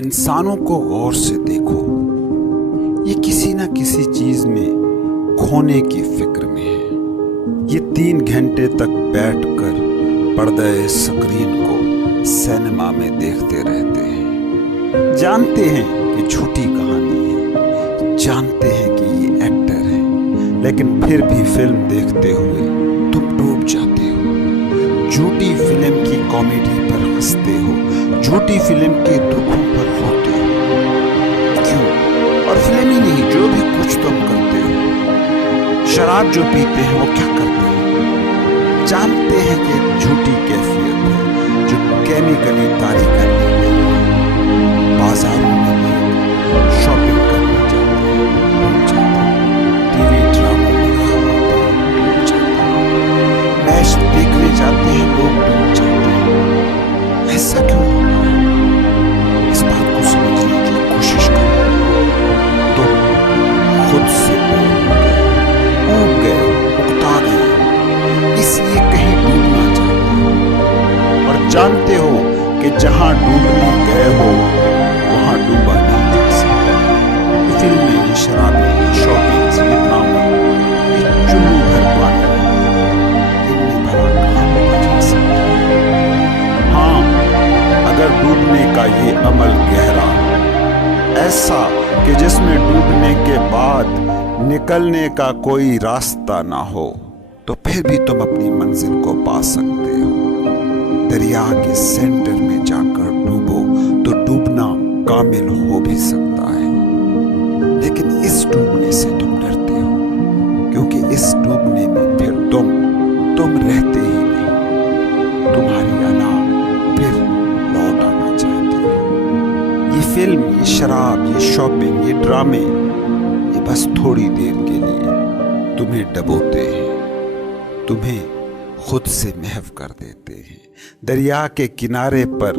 انسانوں کو غور سے دیکھو، یہ کسی نہ کسی چیز میں کھونے کی فکر میں ہے۔ یہ 3 گھنٹے تک بیٹھ کر پردہ سکرین کو سینما میں دیکھتے رہتے ہیں، جانتے ہیں کہ جھوٹی کہانی ہے، جانتے ہیں کہ یہ ایکٹر ہے، لیکن پھر بھی فلم دیکھتے ہوئے تم ڈوب جاتے ہو۔ جھوٹی فلم کی کامیڈی پر ہنستے ہو، جھوٹی فلم کے دکھوں پر روتے ہو۔ کیوں؟ اور فلم ہی نہیں، جو بھی کچھ تم کرتے ہو، شراب جو پیتے ہیں وہ کیا کرتے ہیں؟ جانتے ہیں کہ ایک جھوٹی کیفیت ہے جو کیمیکلی طاری کر دی گئی ہے۔ بازاروں میں لوگ شاپنگ کرنے جاتے ہیں، ڈوب جاتے ہیں، ٹی وی ڈراموں میں خواتین ڈوب جاتے ہیں، میچ دیکھنے جاتے ہیں، لوگ ڈوب جاتے ہیں۔ ایسا کیوں ہو رہا ہے؟ اس بات کو سمجھنے کی کوشش کرو۔ تم خود سے اوب گئے، اکتا گئے، اس لیے کہیں ڈوبنا چاہتے ہو، اور جانتے ہو کہ جہاں ڈوبنے گئے ہو وہاں ڈوبا نہیں جا سکتا۔ یہ فلمیں، یہ شرابیں، یہ شاپنگ، یہ ڈرامے، یہ چلو بھر پانے ان میں بھلا کہاں ڈوبا جا سکتا ہے؟ ہاں، اگر ڈوبنے کا یہ عمل گہرا، ایسا کہ جس میں ڈوبنے کے بعد نکلنے کا کوئی راستہ نہ ہو، تو پھر بھی تم اپنی منزل کو پا سکتے ہو۔ دریا کے سینٹر میں جا کر ڈوبو تو ڈوبنا کامل ہو بھی سکتا ہے، لیکن اس ڈوبنے سے تم ڈرتے ہو، کیونکہ اس ڈوبنے میں پھر تم رہتے ہی نہیں، تمہاری انا پھر لوٹ آنا چاہتی ہے۔ یہ فلم، یہ شراب، یہ شاپنگ، یہ ڈرامے، یہ بس تھوڑی دیر کے لیے تمہیں ڈبوتے ہیں، تمہیں خود سے محو کر دیتے ہیں۔ دریا کے کنارے پر،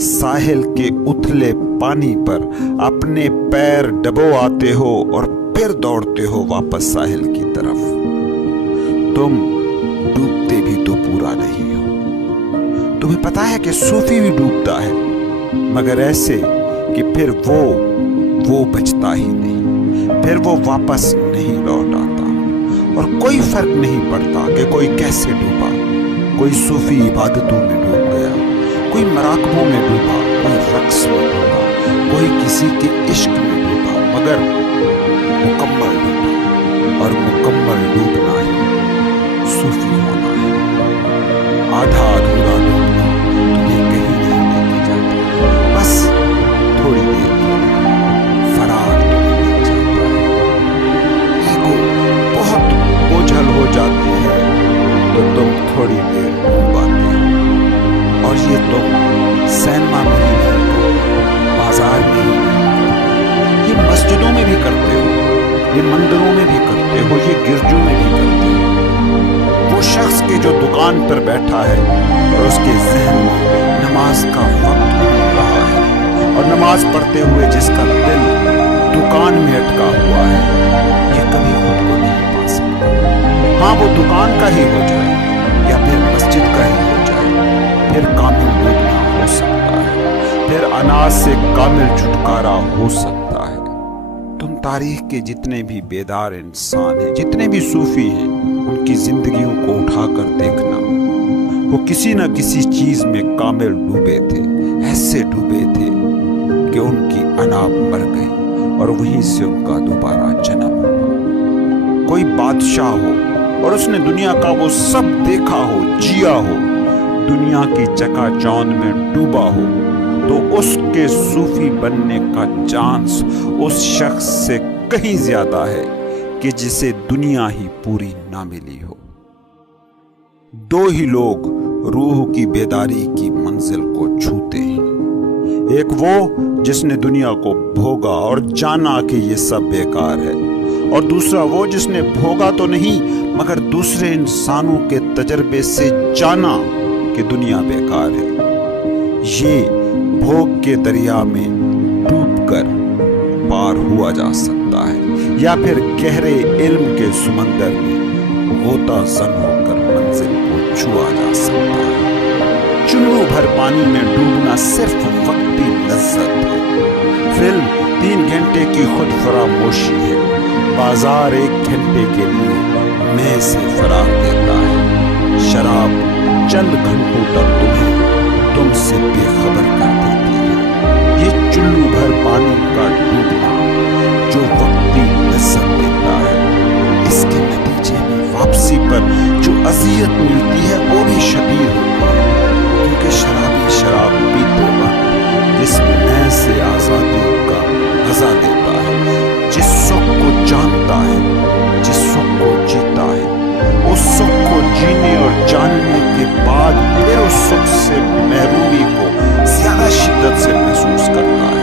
ساحل کے اتھلے پانی پر اپنے پیر ڈبو آتے ہو اور پھر دوڑتے ہو واپس ساحل کی طرف۔ تم ڈوبتے بھی تو پورا نہیں ہو۔ تمہیں پتا ہے کہ صوفی بھی ڈوبتا ہے، مگر ایسے کہ پھر وہ بچتا ہی نہیں، پھر وہ واپس نہیں لوٹ آتا، اور کوئی فرق نہیں پڑتا کہ کوئی کیسے ڈوبا۔ کوئی صوفی عبادتوں میں ڈوب گیا، کوئی مراقبوں میں ڈوبا، کوئی رقص میں ڈوبا، کوئی کسی کے عشق میں ڈوبا، مگر مکمل ڈوبا، اور مکمل ڈوبنا ہی صوفی ہونا ہے۔ آدھا ادھورا ڈوبنا تمہیں کہیں نہیں لے کے جاتا، بس تھوڑی دیر کے لیے فرار تمہیں لے جاتا ہے۔ ایگو بہت بوجھل ہو جاتی ہے تو تم تھوڑی دیر ڈوب آتے ہو، اور یہ تم سینما میں ہی نہیں کرتے، بازار میں ہی نہیں کرتے، یہ مسجدوں میں بھی کرتے ہو، یہ مندروں میں بھی کرتے ہو، یہ گرجوں میں بھی کرتے ہو۔ وہ شخص کے جو دکان پر بیٹھا ہے اور اس کے ذہن میں نماز کا وقت ہو رہا ہے، اور نماز پڑھتے ہوئے جس کا دل دکان میں اٹکا ہوا ہے، یہ کبھی خود کو نہیں پا سکتا۔ ہاں، وہ دکان کا ہی ہو جائے یا پھر مسجد کا ہی ہو جائے، پھر کامل ڈوبنا ہو سکتا ہے، پھر اناج سے کامل چھٹکارا ہو سکتا ہے۔ تم تاریخ کے جتنے بھی بیدار انسان ہیں، جتنے بھی صوفی ہیں، ان کی زندگیوں کو اٹھا کر دیکھنا، وہ کسی نہ کسی چیز میں کامل ڈوبے تھے، ایسے ڈوبے تھے کہ ان کی انا مر گئی اور وہیں سے ان کا دوبارہ جنم ہوا۔ کوئی بادشاہ ہو اور اس نے دنیا کا وہ سب دیکھا ہو، جیا ہو، دنیا کی چکا چوند میں ڈوبا ہو، تو اس کے صوفی بننے کا چانس اس شخص سے کہیں زیادہ ہے کہ جسے دنیا ہی پوری نہ ملی ہو۔ 2 ہی لوگ روح کی بیداری کی منزل کو چھوتے ہیں، ایک وہ جس نے دنیا کو بھوگا اور جانا کہ یہ سب بیکار ہے، اور دوسرا وہ جس نے بھوگا تو نہیں مگر دوسرے انسانوں کے تجربے سے جانا کہ دنیا بیکار ہے۔ یہ بھوگ کے دریا میں ڈوب کر پار ہوا جا سکتا ہے، یا پھر گہرے علم کے سمندر میں غوطہ زن ہو کر منزل کو چھوا جا سکتا ہے۔ چلو بھر پانی میں ڈوبنا صرف وقتی لذت ہے، گھنٹے کی خود فراموشی ہے، بازار 1 گھنٹے کے لیے میں سے فراغ دیتا ہے، شراب چند گھنٹوں تک تمہیں تم سے بے خبر کر دیتی ہے، یہ چلو بھر پانی کا ڈوبنا جو وقتی لذت دیتا ہے، اس کے نتیجے میں واپسی پر جو اذیت ملتی ہے وہ بھی شدید ہوتی ہے، کیونکہ شرابی شراب پیتے وقت جس میں سے آزادی کا مزہ لیتا ہے، جس سکھ کو جانتا ہے، جس سکھ کو جیتا ہے، اس سکھ کو جینے اور جاننے کے بعد پھر اس سکھ سے محرومی کو زیادہ شدت سے محسوس کرتا ہے۔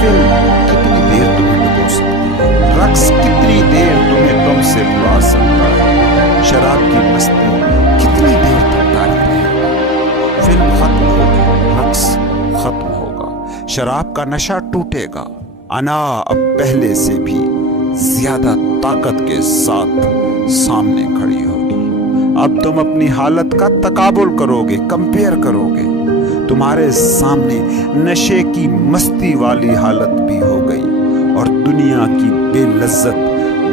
فلم کتنی دیر تمہیں ڈبو سکتی ہے، رقص کتنی دیر تمہیں تم سے بلا سکتا ہے، شراب کی مستی کتنی دیر تک جاری رہے گا، فلم ختم ہوگی، رقص ختم ہوگا، شراب کا نشہ ٹوٹے گا، انا اب پہلے سے بھی زیادہ طاقت کے ساتھ سامنے کھڑی ہوگی، اب تم اپنی حالت کا تقابل کرو گے، کمپیئر کرو گے، تمہارے سامنے نشے کی مستی والی حالت بھی ہو گئی اور دنیا کی بے لذت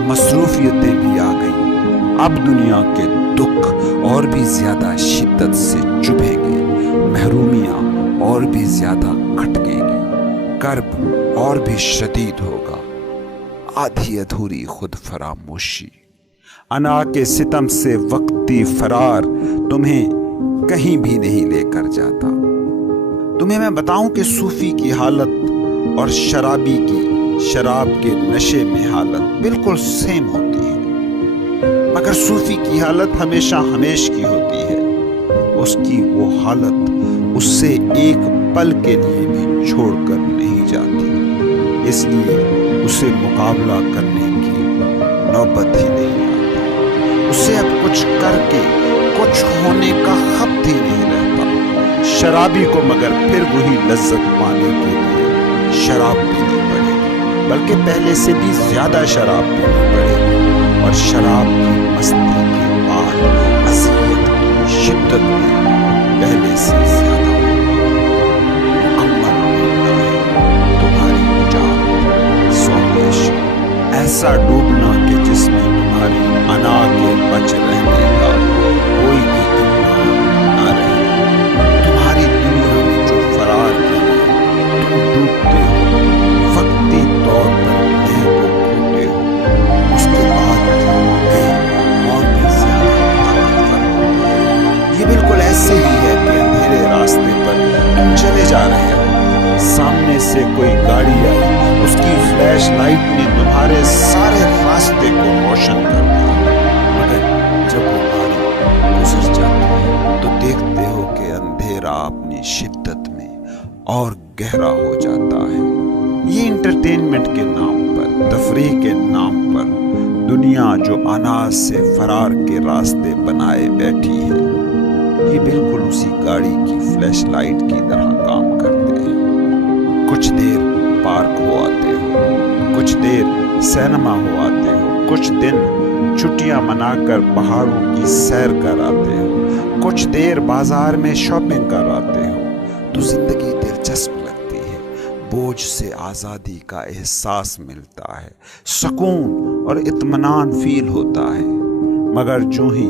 مصروفیتیں بھی آ گئی، اب دنیا کے دکھ اور بھی زیادہ شدت سے چبھیں گے، محرومیاں اور بھی زیادہ کھٹکیں گی، کرب اور بھی شدید ہوگا، آدھی ادھوری خود فراموشی، انا کے ستم سے وقتی فرار تمہیں کہیں بھی نہیں لے کر جاتا۔ تمہیں میں بتاؤں کہ صوفی کی حالت اور شرابی کی شراب کے نشے میں حالت بالکل سیم ہوتی ہے، مگر صوفی کی حالت ہمیشہ ہمیش کی ہوتی ہے، اس کی وہ حالت اس سے ایک پل کے لیے بھی چھوڑ کر نہیں جاتی، اس لیے اسے مقابلہ کرنے کی نوبت ہی نہیں آتی، اسے اب کچھ کر کے کچھ ہونے کا خبر ہی نہیں رہتا۔ شرابی کو مگر پھر وہی لذت پانے کے لیے شراب پینی پڑے گی، بلکہ پہلے سے بھی زیادہ شراب پینی پڑے گی، اور شراب کی مستی کے بعد اذیت کی شدت بھی پہلے سے زیادہ ہوگی، مکمل ڈوبنا ہے تمہاری نجات، سومیش، ایسا ڈوبنا کہ جس میں تمہاری انا کے بچ رہنے کا کوئی بھی امکان نہ رہے، تمہاری دنیا میں جو فرار کے لیے تم ڈوبتے ہو، وقتی طور پر میں کو کھوتے ہو، اس کے بعد میں اور بھی زیادہ طاقتور ہوتی ہے۔ یہ بالکل ایسے ہی ہے کہ اندھیرے راستے پر تم چلے جا رہے ہو، سامنے سے کوئی گاڑی آئی، اس کی فلیش لائٹ نے تمہارے سارے راستے کو روشن کر دیا، مگر جب وہ گاڑی گزر جاتی ہے تو دیکھتے ہو کہ اندھیرا اپنی شدت میں اور گہرا ہو جاتا ہے۔ یہ انٹرٹینمنٹ کے نام پر، تفریح کے نام پر دنیا جو اناج سے فرار کے راستے بنائے بیٹھی ہے، یہ بالکل اسی گاڑی کی فلیش لائٹ کی طرح کام کرتے ہیں۔ کچھ دیر پارک ہو آتے ہو، کچھ دیر سینما ہو آتے ہو، کچھ دن چھٹیاں منا کر پہاڑوں کی سیر کر آتے ہو، کچھ دیر بازار میں شاپنگ کر آتے ہو، تو زندگی دلچسپ لگتی ہے، بوجھ سے آزادی کا احساس ملتا ہے، سکون اور اطمینان فیل ہوتا ہے، مگر جو ہی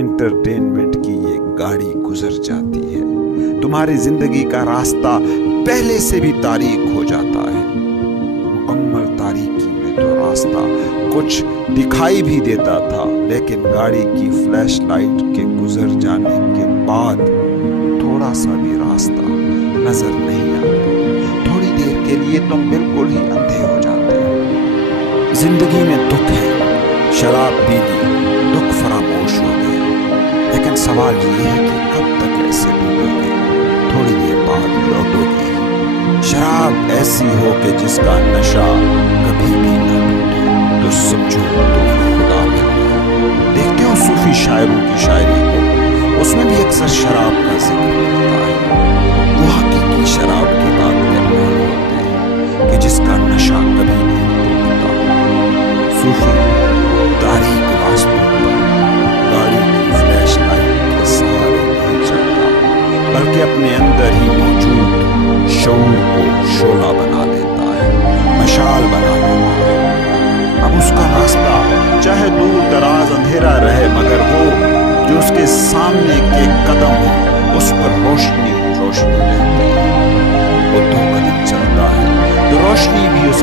انٹرٹینمنٹ کی یہ گاڑی گزر جاتی ہے، تمہاری زندگی کا راستہ پہلے سے بھی تاریک ہو جاتا ہے، مکمل تاریکی میں تو راستہ کچھ دکھائی بھی دیتا تھا، لیکن گاڑی کی فلیش لائٹ کے گزر جانے کے بعد تھوڑا سا بھی راستہ نظر نہیں آتا، تھوڑی دیر کے لیے تم بالکل ہی اندھے ہو جاتے ہو۔ زندگی میں دکھ ہے، شراب پی لی، دکھ فراموش ہو گیا، لیکن سوال یہ ہے کہ کب تک ایسے ڈوبو گے، تھوڑی دیر بعد لوٹو گے۔ شراب ایسی ہو کہ جس کا نشہ کبھی بھی نہ ٹوٹے، تو سمجھو تمہیں خدا مل گیا۔ دیکھتے ہو صوفی شاعروں کی شاعری کو، اس میں بھی اکثر شراب کا ذکر ملتا ہے، وہ حقیقی شراب کی بات کر رہے ہوتے ہیں کہ جس کا نشہ کبھی نہیں ٹوٹتا۔ صوفی تاریک راستوں پر گاڑی کی فلیش لائٹ کے سہارے نہیں چلتا، بلکہ اپنے اندر ہی موجود شعور کو شعلہ بنا لیتا ہے، مشعل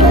2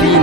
3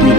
3